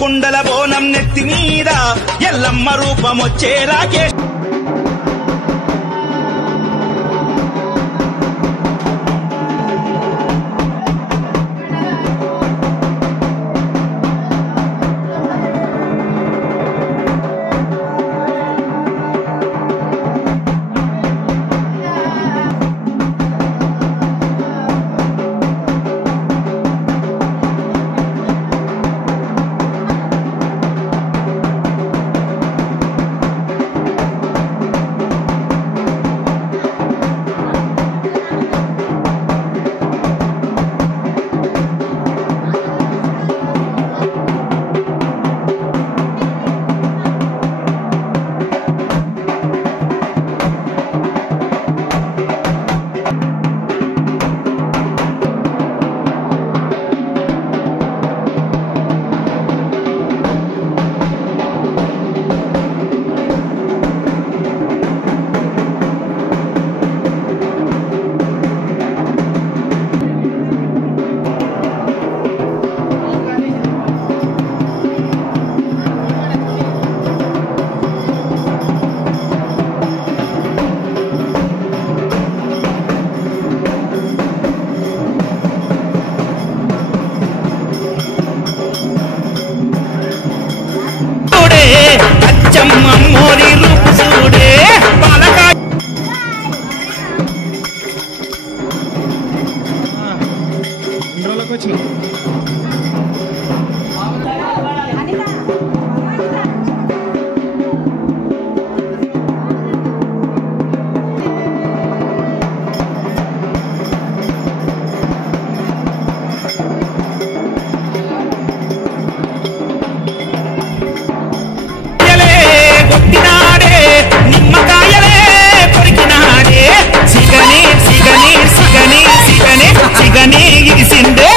కుండల బోనం నెత్తి మీద ఎల్లమ్మ రూపమొచ్చే రాకేష్ అమ్మోరి రూపు చూడే పాలకాయ సిగని ఇసిందే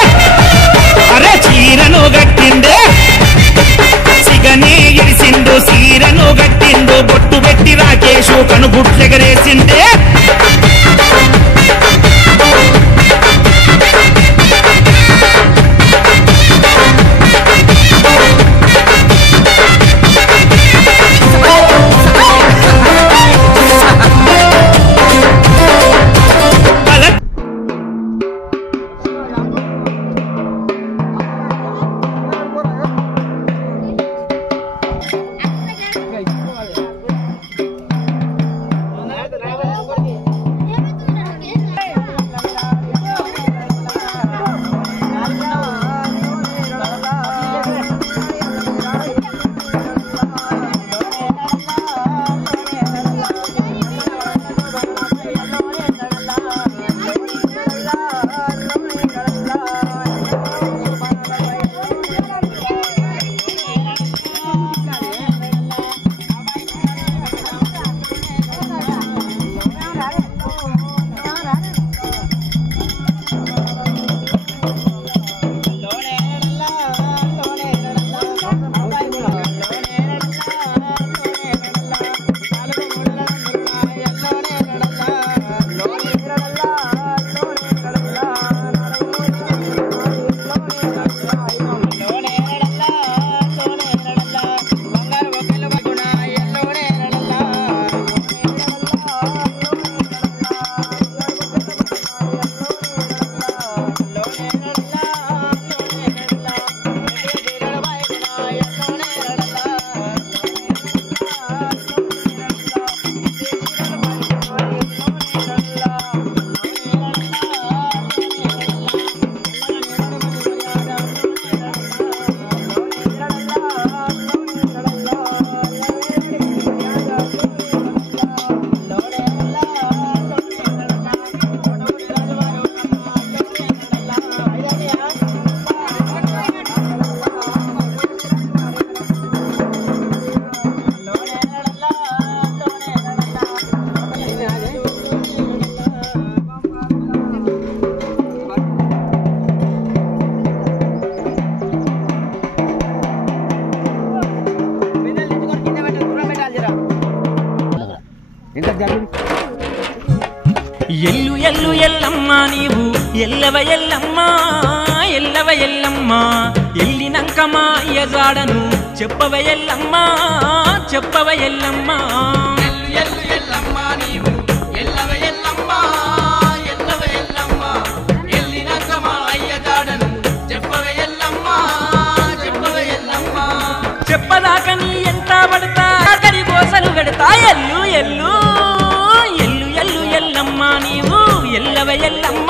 ఎల్లు ఎల్లు ఎల్లమ్మ నీవు ఎల్లవ ఎల్లమ్మ ఎల్లవ ఎల్లమ్మ ఎల్లినంక మా అయ్య జాడను చెప్పవ ఎల్లమ్మ చెప్పవ ఎల్లమ్మ ఎల్లు ఎల్లమ్మ నీవు ఎల్లవ ఎల్లమ్మ ఎల్లవ ఎల్లమ్మ ఎల్లినాక మా అయ్య జాడను చెప్పవ ఎల్లమ్మ చెప్పవ ఎల్లమ్మ చెప్పదాకా నీ ఎంత పడతా కరి కోసలు పెడతా ఎల్లు ఎల్లు ఎల్లు ఎల్లు ఎల్లమ్మ నీవు ఎల్లవ ఎల్లమ్మ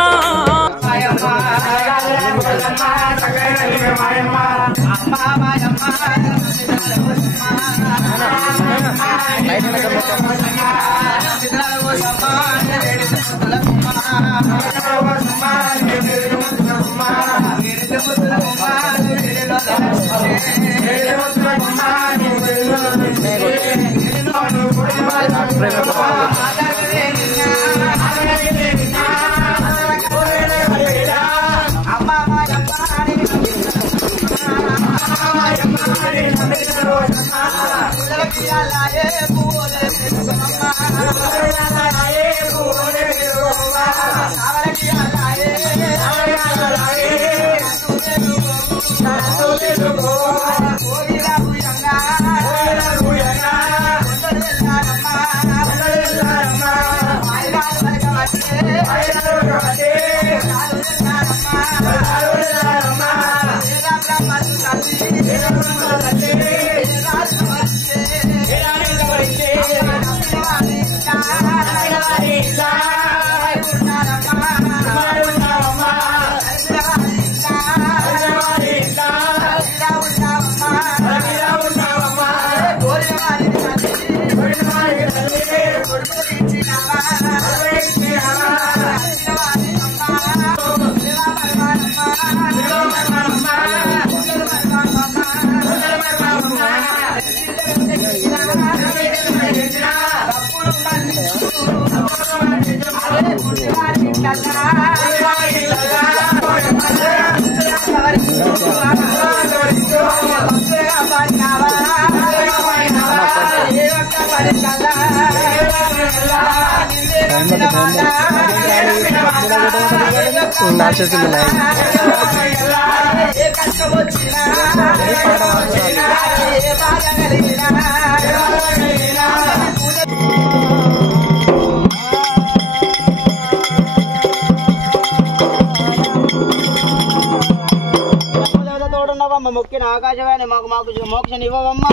తోడున్నావమ్మ మొక్కిన ఆకాశవాణి మాకు మాకు మోక్షం ఇవ్వవమ్మ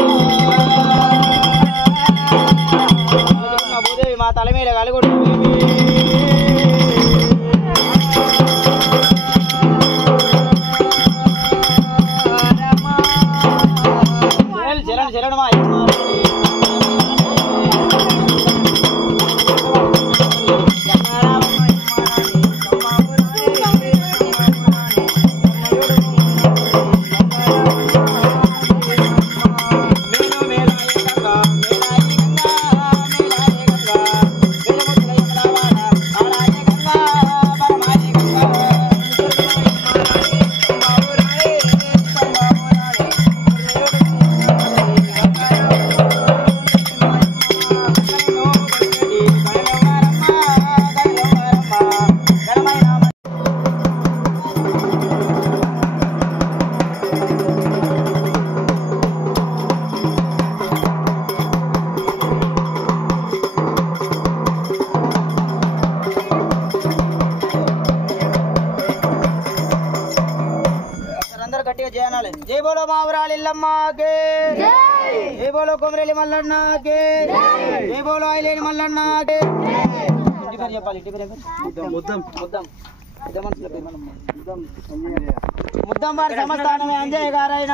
భూదేవి మా తల మీద కలుగుడు చెల్లడు మా जय बोलो मावराल इल्लम्मा के जय बोलो कोमरेली मल्लण्णा के जय बोलो आइलेनी मल्लण्णा के ఇంటి పేరు చెప్పాలి ఇంటి పేరు ముద్దం ముద్దం ముద్దం వారి సమస్థానమే అంజయ్య గారైన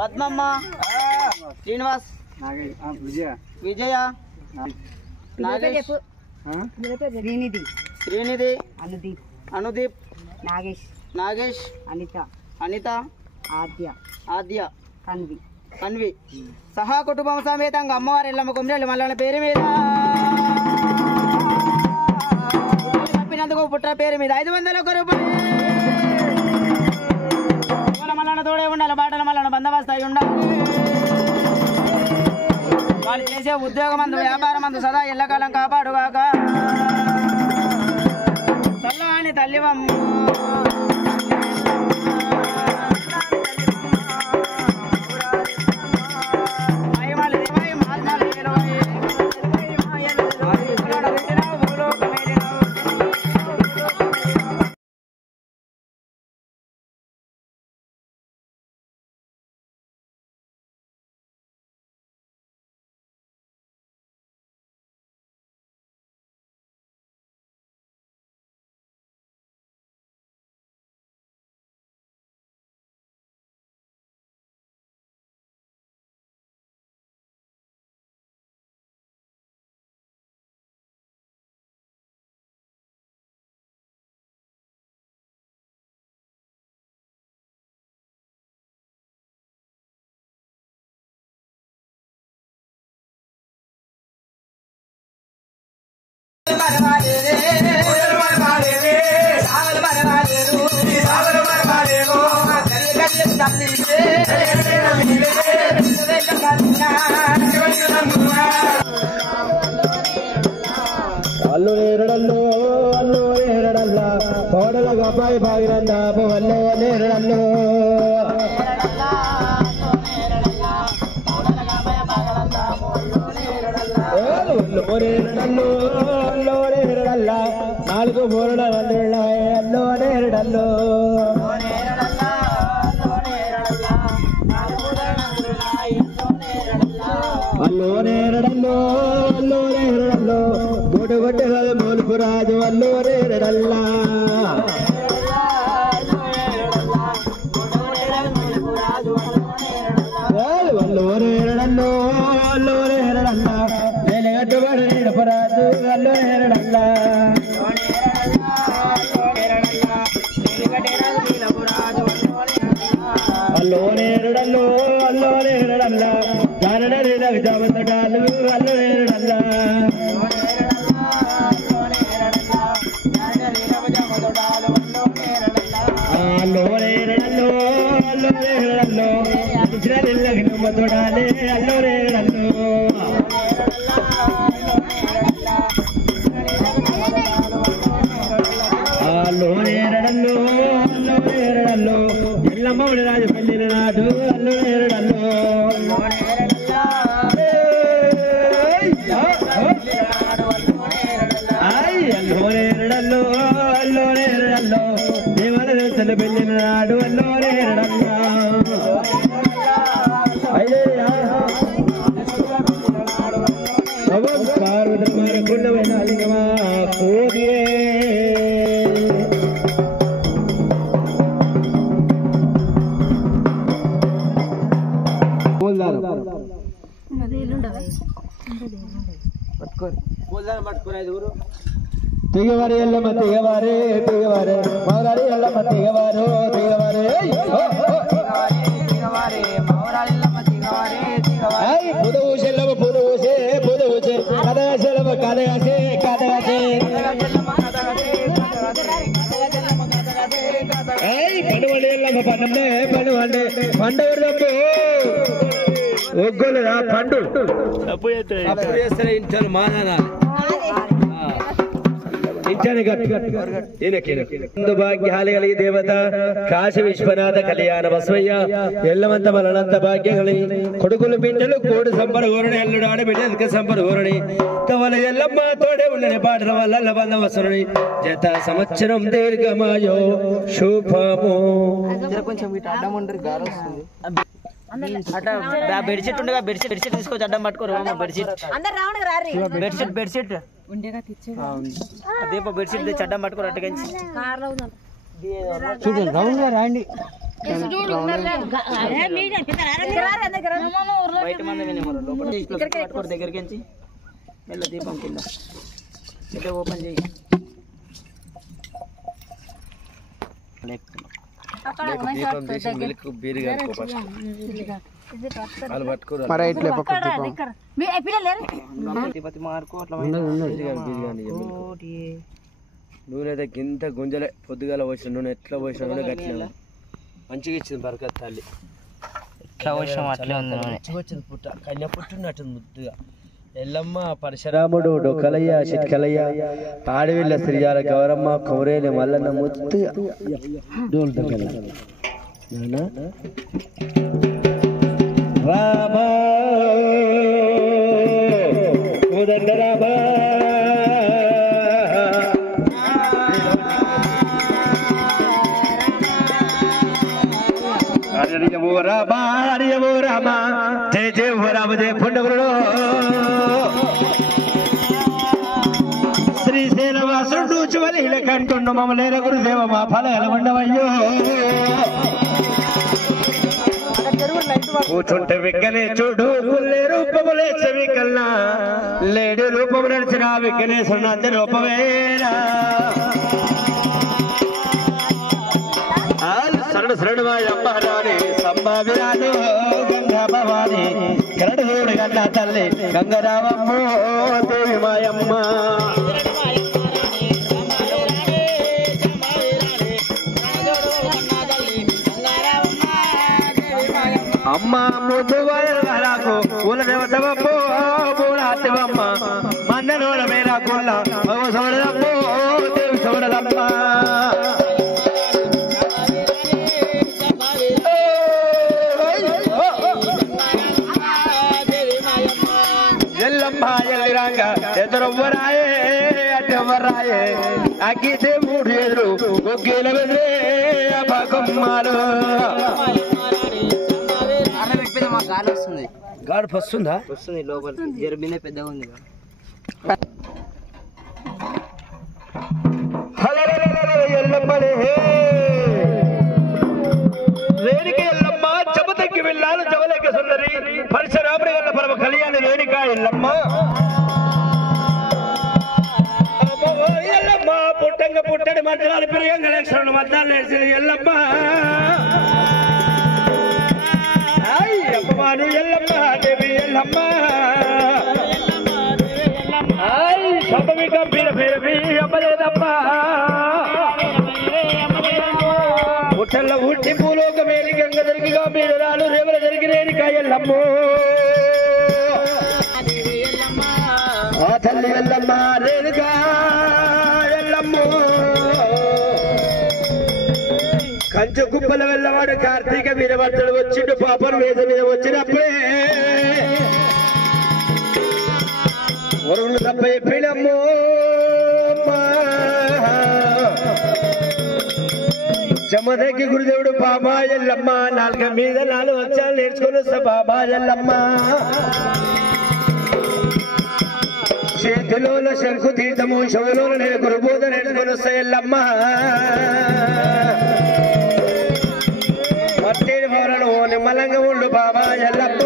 పద్మమ్మ శ్రీనివాస్ విజయ నాగేష్ శ్రీనిధి అనుదీప్ నాగేష్ అనిత ఆద్య కన్వి సహా కుటుంబం సమేతంగా అమ్మవారి ఎల్లమ్మ కొమ్మిరెల్లి మల్లన్న పేరు మీద తప్పినందుకు పుట్ర పేరు మీద 501 రూపాయలు మల్లన్న తోడే ఉండాలి బాటల మల్లన్న బందోబస్తు అయి ఉండాలి వాళ్ళు చేసే ఉద్యోగమందు వ్యాపారమందు సదా ఎల్లకాలం కాపాడుగాక చల్లని తల్లివమ్మ అల్లు నేరడల్లో అల్లు నేరడల్ల తోడల గబ్బాయి బాగిరంద అల్లు నేరడల్లో నేరడల్లో అల్లు నేరడల్ల 4 మూరల వందల అల్లు నేరడల్లో అల్లు నేరడల్లో అల్లు నేరడల్లో గొడ్డు గొడ్డెల మూలుపు రాజు అల్లు నేరడల్లా అల్లు నేరడల్లో అల్లు నేరడల్లా నేలగట్టుబడి నిడపరాజు అల్లు నేరడల్లా అల్లు నేరడల్లో అల్లు నేరడల్లా జానడలు జాబతడాలు అల్లు నేరడల్లా అల్లు నేరడల్లో అల్లు నేరడల్లో చిరలిల్లగినమ్మ తోడాలే అల్లు నేరడల్లో అల్లు నేరడల్లో అల్లు నేరడల్లో ఎల్లమ్మ రాజు పెళ్ళిన నాడు అల్లు నేరడల్లో అల్లు నేరడల్లో అల్లు నేరడల్లో దేవన దేశలు పెళ్ళిన నాడు అల్లు నేరడల్లో కుండమైనా కోదియే తెగవారి ఎల్లమ్మ తెగవారే తెగవారే మౌరారి ఎల్లమ్మ తెగవారు తెగవారే పుదూసెల్లమ్మ పుదూసే పుదూసే కదగసెల్లమ్మ కదగసే కదగసే పండుగ ఎల్లమ్మ పండే పండుగ పండుగ ఒగ్గోలు పండు ఇంటాను మానా భాగ్యాలు కలిగి దేవత కాశీ విశ్వనాథ కళ్యాణ బసవయ్య ఎల్లమంత మలనంత భాగ్యగలి కొడుకులు బిడ్డలు కోడు సంపర గోరణి ఎల్లుడు ఆడ బిడ్డలకి సంపర గోరణి కవల ఎల్లమ్మ తోడే ఉండని పాటల వల్ల బంధ వసరుని జత సంవత్సరం దీర్ఘమాయో శుభము కొంచెం అడ్డం ఉండరు గాలి వస్తుంది బెడ్షీట్ ఉండగా బెడ్షీట్ తీసుకొచ్చి అడ్డం పట్టుకోరు బెడ్షీట్ బెడ్షీట్ దీప బెడ్షీట్ తెచ్చి అడ్డం పట్టుకోరు అట్టుకెంచి చూడండి రౌండ్ గా రాండి బయట మంది లోపల దగ్గరికి మెల్ల దీపం కింద ఇదే ఓపెన్ చేయి నూనె అయితే గింత గుంజలే పొద్దుగాల పోసిన నూనె ఎట్లా పోసిన నూనె గట్టిన మంచిగా ఇచ్చింది బరకత్ తల్లి ఎట్లా వచ్చినాం అట్లే ఉంది నూనె. వచ్చింది పుట్ట కన్య పుట్టున్నట్టుంది ముద్దుగా. ఎల్లమ్మ పరశురాముడు డొక్కలయ్య చిట్కలయ్య ఆడవిళ్ళ శ్రీజాల గౌరమ్మ కౌరేలి మల్లన్న ముద్దుగా డోలు దగ్గర రామా కోదండ రామా హరియవో రామా హరియవో రామా జయ జయ హో రామ జయ పుండగురుడు శ్రీశైలవాసుడు చువలిల కంటుండు మమలేర గురుదేవ మా ఫలాల ఉండవయ్యో కూర్చుంటే విక్కనే చూడు గుల్లే రూపములే చెవి కల్లా లేడు రూపము నడిచిన విఘ్నేశ్వరుడు అంత రూపమేనా శరణు శరణుమాయమ్మరాని సంభావిరాను గంగాభవాని కరడుగూడు గన్న తల్లి గంగరావమ్మ దేవి మాయమ్మ అమ్మ ముద్దు వరకు పూల దేవతవమ్మ పూలాతివమ్మ మన్ననోడ మేర కుల్ల సోడలమ్మ దేవి సోడలమ్మ ఎల్లమ్మ ఎల్లిరంగ ఎదురవ్వరాయే అడ్డవ్వరాయే అగ్గి దేవుడు ఎదురు ఒగ్గేల వెదురే అభగమ్మాలు గాలి వస్తుంది. గాడి వస్తుందా? వస్తుంది లోపల జరబినే పెద్దగా ఉంది. ఎల్లమ్మలే రేణిక ఎల్లమ్మ జబతకి వెళ్ళాను జవలకి సుందరి పరశురాముడి వల్ల పరమ కళ్యాణ రేణిక ఎల్లమ్మ ఎల్లమ్మ పుట్టంగ పుట్టడి మధ్యలో ప్రియంగ లక్షణుడు మధ్యాహ్నం వేసిన ఎల్లమ్మ అమ్మవారు ఎల్లమ్మ దేవి ఎల్లమ్మ సభవి గంభీర భైరవి అమ్మలేదమ్మ పుట్టల్ల ఉట్టి భూలోక మేలి గంగ జరిగి గంభీరాలు రేవల జరిగి రేణిక ఎల్లమ్మ ఆ తల్లి ఎల్లమ్మ రేణుక ఎల్లమ్మ కంచు కుప్పల వెళ్ళవాడు కార్తీక వీరభద్రుడు వచ్చిండు పాపను వేద మీద వచ్చినప్పుడే వరుణులు తప్ప చెప్పినమ్మో చమదకి గురుదేవుడు బాబా ఎల్లమ్మ నాలుగ మీద 4 వచ్చాలు నేర్చుకుని వస్తా బాబా ఎల్లమ్మ చేతిలోన శంకు తీర్థము శవులోన నేను గురుబోధ నేర్చుకుని వస్తా ఎల్లమ్మ మట్టేని భవనను నిమ్మలంగా ఉండు బాబా ఎల్లమ్మ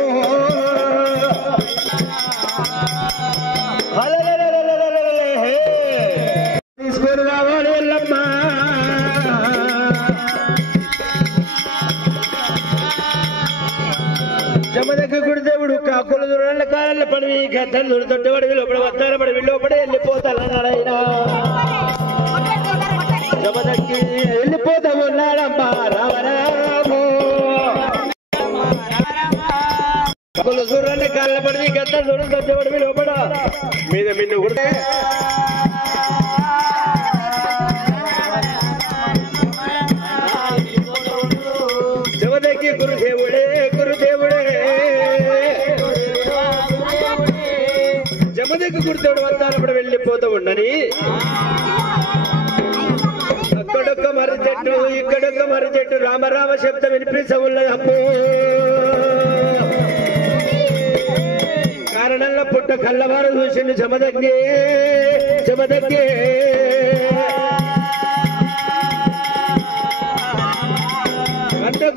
తీసుకొని రావాలి ఎల్లమ్మ జమదగ్గు గుడిదేవుడు కాకులు దూరాల కాళ్ళ పడివి గద్దలు దొడ్డు పడివి లోపల వస్తార పడివి లోపల వెళ్ళిపోతానన్నాడైనా జమదగ్గి వెళ్ళిపోతా ఉన్నాడమ్మా రామరాము కాకులు దూరాల కాళ్ళ పడివి గద్దలు దూరం దొడ్డు పడివి లోపల మీద మిన్ను కూడా జమదగ్గి గురుదేవుడే గురుదేవుడే జమదగ్గి గురుదేవుడు వస్తానప్పుడు వెళ్ళిపోతూ ఉండని అక్కడొక్క మర్రి చెట్టు ఇక్కడొక్క మర్రి చెట్టు రామరామ శబ్దం వినిపిస్తవున్నది అమ్మో కారణంలో పుట్ట కళ్ళవారు చూసిండు జమదగ్గి జమదగ్గి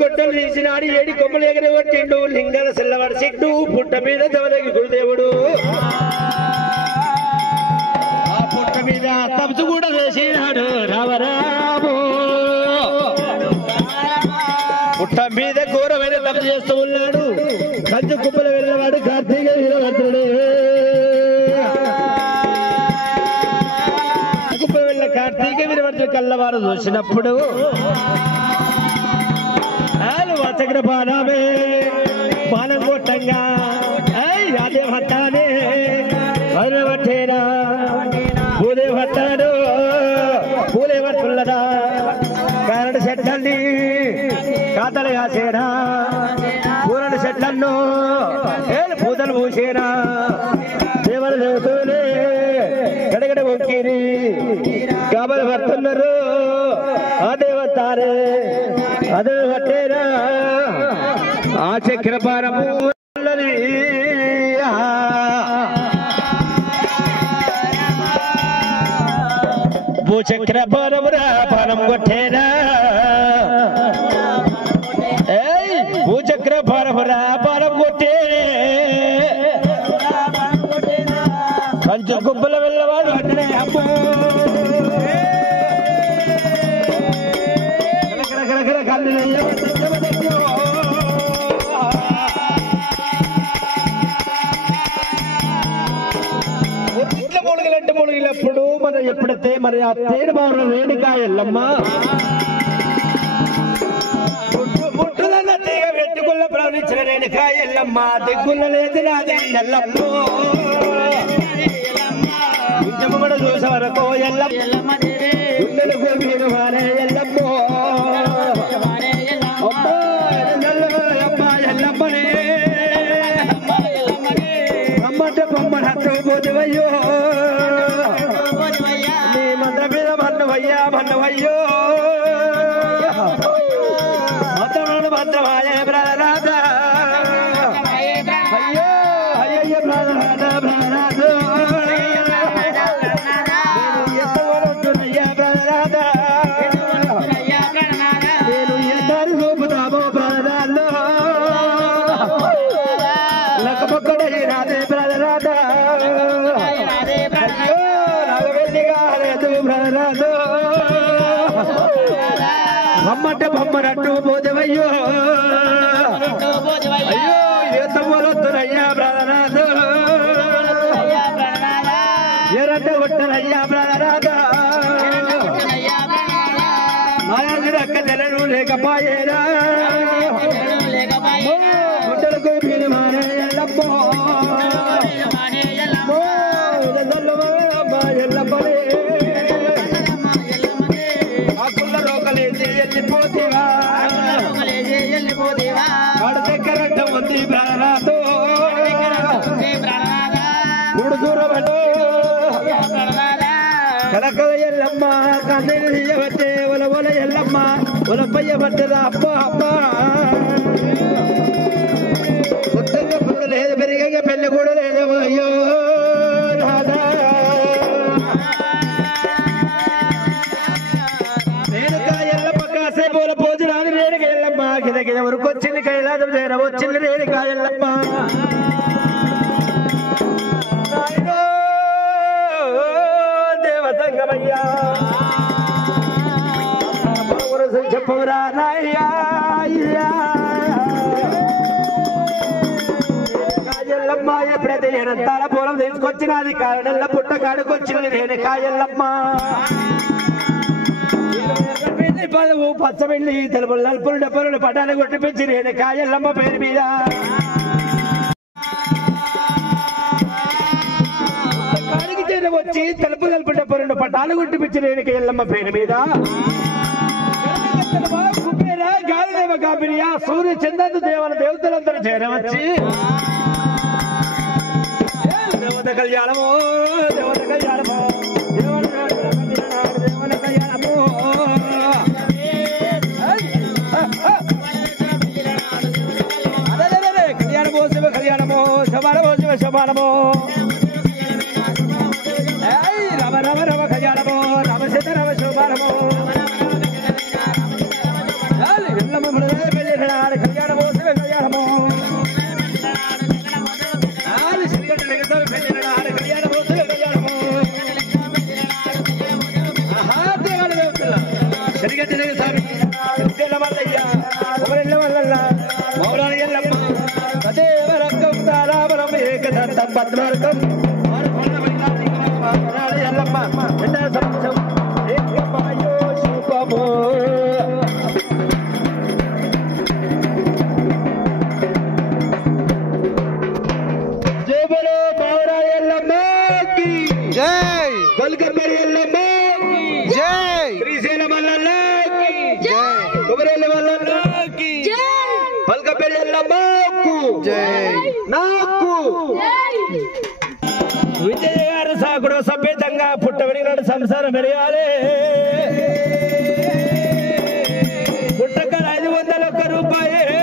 గొడ్డలు తీసినాడు 7 కొమ్మలు ఎగరగొట్టిండు లింగాల సెల్లవాడు సిడ్డు పుట్ట మీద జమదగ్గి గురుదేవుడు ఆ పుట్ట మీద తప్పు కూడా వేసినాడు రామరాము పుట్ట మీద ఘోరమైన తప్పు చేస్తూ ఉన్నాడు కంచు కుప్పలు వెళ్ళవాడు కార్తీక వీరభద్రుడు కుప్ప వెళ్ళ కార్తీక వీరభద్రుడు కళ్ళవారు చూసినప్పుడు వాచగ్ర బాణమే బాణం కొట్టంగా అదే భట్టానే వదిన పట్టేనా పూలే పట్టాడు పూలే పట్టుల్లదా కారణ చెట్లన్నీ కాతలు కాసేనా పూరణ చెట్లన్నో పూతలు పూసేనా దేవర దేవతలే గడగడ మొక్కిరి కాబలు పడుతున్నారు ఆ దేవతారే అదే పట్టేనా ఆ చక్రపారము భూచక్రపారమురా పానం కొట్టేనా భూచక్రపారమురా పానం కొట్టే కంచు గుబ్బల వెళ్ళవాడు అంటే అమ్మో మూలిగలంటే మూలిగినప్పుడు మనం ఎప్పుడైతే మరి ఆ తేడు బాబు రేణుకా ఎల్లమ్మ పుట్టుదన్న తీగ వెట్టుకుల్ల ప్రవహించిన రేణుకా ఎల్లమ్మ దిగ్గుల లేదు నాది ఎల్లమ్మ ఇంటము కూడా చూసే వరకు ఎల్లమ్మ గుండెలు గోబీను మారే ఎల్లమ్మో ఎల్లమ్మనే అమ్మంటే బొమ్మనట్టు పోతువయ్యో నీ మంత్ర మీద మన్నవయ్యా మన్నవయ్యో మంత్రమాయ బ్రదరాధ అయ్యో అయ్యయ్య బ్రదరాధ బ్రదరాధ ఎంతవరొట్టునయ్యా బ్రదరాధ నేను ఎందరు చూపుతామో బ్రదరాల్లో లక్కపక్కడయ్యి రాదే బ్రదరాధ అయ్యో నాగవెల్లిగా లేదు బ్రదరాధ బొమ్మంటే బొమ్మనట్టు పోదేవయ్యో అయ్యో ఎంత మొలొత్తునయ్యా బ్రదరాధ ఎరంట కొట్టనయ్యా బ్రదరాధ నాయాన్ని రక్క తెలను లేకపోయేనా గుడ్డలకు మీరు మానే ఎల్లమ్మో ఎల్లమ్మనే ఆకుల రోకలేసి వెళ్ళిపోతేవా వాడు దగ్గరంట ఉంది ప్రాణాతో మూడు దూరమను కనక ఎల్లమ్మ కన్నీరు తీయబట్టే ఒల ఒల ఎల్లమ్మ ఒలపయ్య పట్టదా అప్ప అప్ప ఉత్తరంగా పుల్ల లేదు పెరిగంగా పెళ్లి కూడా లేదు అయ్యో రాధా పూల పోజురాని రేణుక ఎల్లమ్మ కింద కింద వరకు వచ్చింది కైలాసం చేర వచ్చింది రేణుక ఎల్లమ్మ దేవతంగమయ్యా చెప్పవురా నాయ్యా ఎల్లమ్మ ఎప్పుడైతే నేనంతాల పూలం తీసుకొచ్చినది కారణంలో పుట్ట కాడుకొచ్చినది రేణుక ఎల్లమ్మ పదవు పచ్చబెళ్ళి తెలుపు నలుపులు డబ్బులు పటాలు కొట్టిపించి రేణుకా ఎల్లమ్మ పేరు మీద కాడికి చేర వచ్చి తెలుపు నలుపు డబ్బులు పటాలు కొట్టిపించి రేణుకా ఎల్లమ్మ పేరు మీద గాలిదేవ కాపిరియా సూర్య చంద్ర దేవన దేవతలందరూ చేరవచ్చి దేవత కళ్యాణమో దేవత కళ్యాణమో దేవన కళ్యాణమో కళ్యాణమో శివ కళ్యాణమో శబానమో శివ శబానమో రమ రమ రమ కళ్యాణమో రమ సీత రమ శోభానమో కళ్యాణమో శివ కళ్యాణమో కళ్యాణమో శివ కళ్యాణమో సరిగట్టిన స్వామి మల్లయ్య మల్లల్ల మౌరాని ఎల్లమ్మ సదేవ రక్తం తారాబలం ఏకదంతం పద్మర్గం ఎల్లమ్మ సంసం ఏకమాయో శుభమో ఎల్లమ్మకి జై, శ్రీశైల మల్లన్నకి జై, కొమరేలి మల్లన్నకి జై, పల్కపల్లి ఎల్లమ్మకు జై, నాకు విజయ గారు సాకుడు సభ్యతంగా పుట్టవడినాడు సంసారం పెరగాలి. పుట్టక 501 రూపాయలు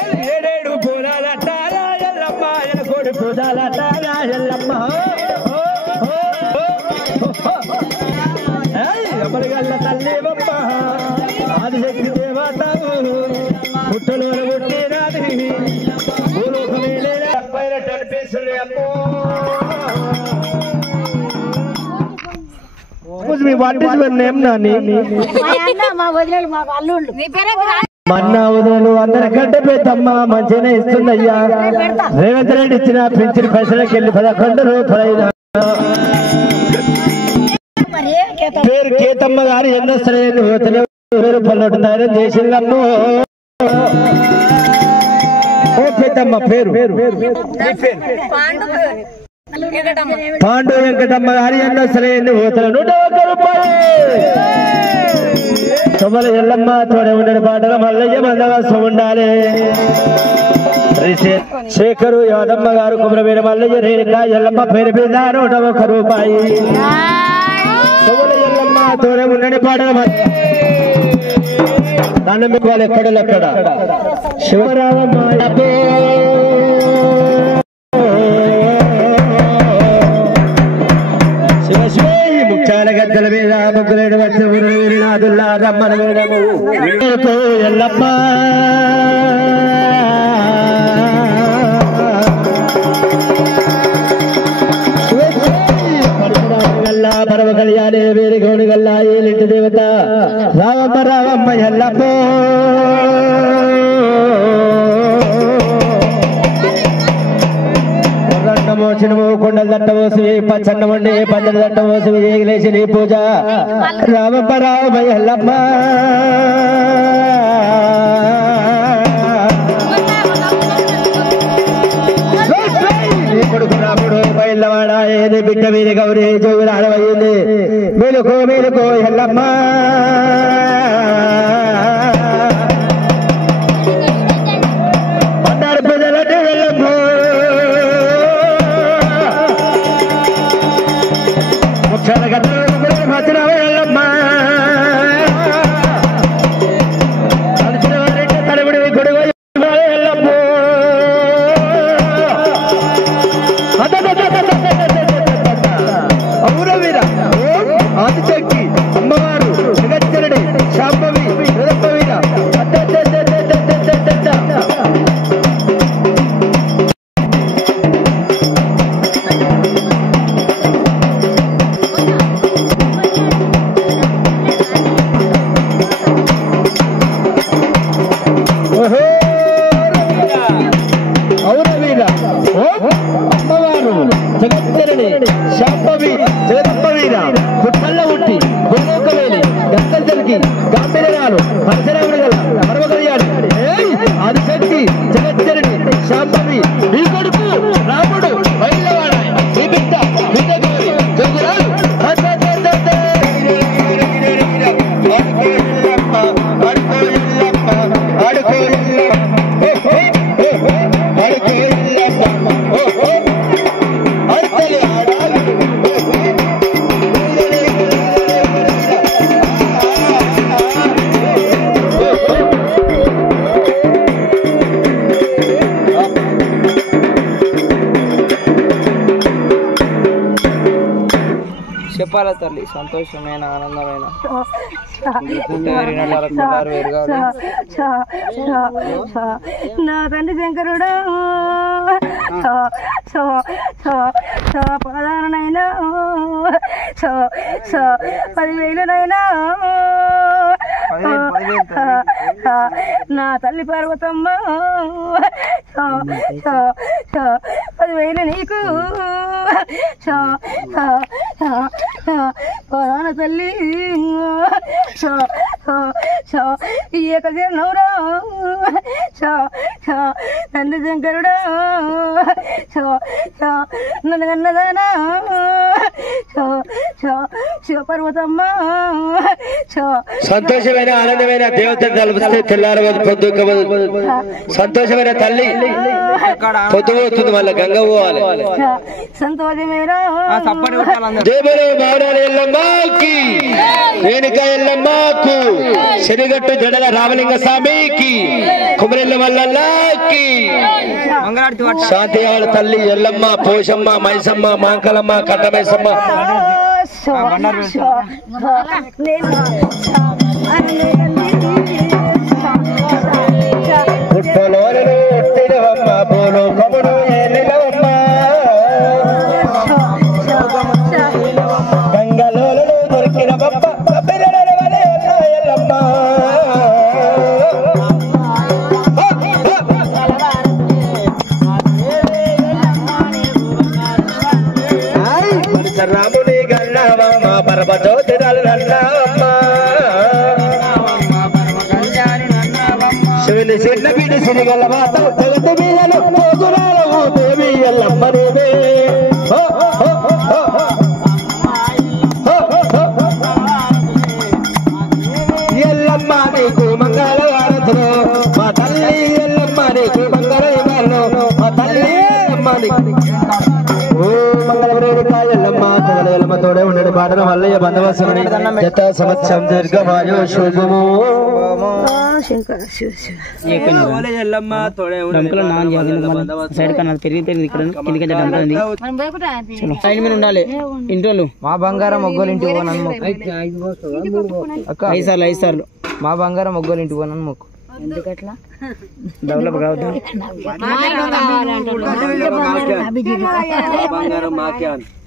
7 పూలాలట్టారా ఎల్లమ్మ, కోడి పూజాలట్టారా ఎల్లమ్మ, అమరగల్ల తల్లి బొమ్మ ఆదిశక్తి దేవత పుట్టలో పుట్టినది భూలోకమేలే పైన టర్పేసులే అమ్మో. What is your name Nani? మన్నా వదలు అందరికంటే పెద్దమ్మ మంచిగానే ఇస్తుందయ్యా. రేవంత్ రెడ్డి ఇచ్చిన పెంచిన పైసలకి వెళ్ళి 11 రూపాయలు. పేరు కేతమ్మ గారు ఎన్నో సరైన రూపాయలు తయారు చేసిందమ్మో. ఓ కేతమ్మ పేరు పాండు వెంకటమ్మ గారి ఎన్నో సరైన 101 రూపాయలు. తొమ్మల ఎల్లమ్మ తోడే ఉండని పాటలు మల్లయ్య మందవాసం ఉండాలి. శేఖరు యాదమ్మ గారు కుమరవీర మల్లయ్య రేణుక ఎల్లమ్మ పేరు మీద 101 రూపాయి. తొమ్మల ఎల్లమ్మ తోడే ఉండని పాటలు దండం పెట్టుకోవాలి. ఎక్కడ శివరామమ్మ ముఖ్యాల గద్దల మీద ముగ్గులేడు వచ్చి వీరనాథుల్లా రమ్మన వేడము ఎల్లమ్మ గల్లా పరమ కళ్యాణే వేరు గౌడి గల్లా ఏలింటి దేవత రావమ్మ రావమ్మ ఎల్లమ్మ. మోచనము కొండలు దట్టమోసి పచ్చన్నమండి పందెలు దట్టమోసి విజయలేసి నీ పూజ రామమ్మ రామమ్మ ఎల్లమ్మ. కొడుకు రాముడు బయళ్ళవాడ ఏది బిడ్డ మీద గౌరీ జోగులు ఆడవయ్యింది. మేలుకో మేలుకో ఎల్లమ్మ. పడ్డారు పూజలంటే వెళ్ళమ్మ. ఎల్లమ్మ తడబడి గొడవ ఎల్లమ్మ. ఔరవీర ఆదిశక్తి అమ్మవారు జగచ్చరణి శాంభవి వీర అమ్మవారు జగచ్చరణి శాంభవి జగదంబవీర పుట్టల్ల ఉట్టి భూలోకవేలి గంగల్కి గాంభీర్యాలు పరశురాముడి గల పరమ కళ్యాణి ఆదిశక్తి జగచ్చరణి శాంభవి ఈ కొడుకు రాముడు బయలువాడ ఈ బిడ్డ బిడ్డగౌరి జోగురాలు చెప్పాలా తల్లి సంతోషమైన ఆనందమైన నా తండ్రి శంకరుడు పదానైనా 10,000నైనా నా తల్లి పార్వతమ్మ 10,000 నీకు పదాన తల్లి ఏకజనౌరా తండ్రి శంకరుడా నన్ను కన్నదానా శివపర్వతమ్మ సంతోషమైన ఆనందమైన దేవత తలపిస్తే తెల్లారవద్దు పొద్దు సంతోషమైన తల్లి పొద్దు పోతుంది మళ్ళీ గంగ పోవాలి సంతోషమేనా దేవరే మావరాలి ఎల్లమ్మకి రేణుక ఎల్లమ్మకు శనిగట్టు జడల రామలింగ స్వామికి కుమరెల్ల మల్లకి శాంతి తల్లి ఎల్లమ్మ పోషమ్మ మైసమ్మ మాంకలమ్మ కట్టమైసమ్మ పుట్టలోనూ ఉట్టినవమ్మ పోలో కముడు ఏలినవమ్మ గంగలోనూ దొరికిన బొప్ప ఎల్లమ్మ రాముని గన్నవమ్మ పరమజ్యోతి నల్లమ్మ శివుని చిన్న బిడి సిరిగల మాట జగతి మీదను పోగురాలవు దేవి ఎల్లమ్మ దేవే ఎల్లమ్మ నీకు మంగళ వారతులు మా తల్లి ఎల్లమ్మ నీకు మంగళ వారను మా తల్లి ఎల్లమ్మ ఎల్లమ్మ ఎల్లమ్మ తోడే ఉండేది పాటన వల్లయ్య బంధవస్తుని జత సంవత్సరం దీర్ఘమాయు శుభము ఎల్లమ్మ తోడే సైడ్ కన్నా తిరిగి ఇక్కడ కిందికి ఉండాలి ఇంట్లో మా బంగారం మొగ్గలు ఇంటికి పోనని అక్క 5 సార్లు మా బంగారం మొగ్గలు ఇంటికి పోనని మొక్కు ఎందుకట్లా డెవలప్ కావద్దు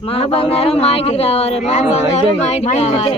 మా బంగారం మా ఇంటికి రావాలి మా బంగారం మా ఇంటికి రావాలి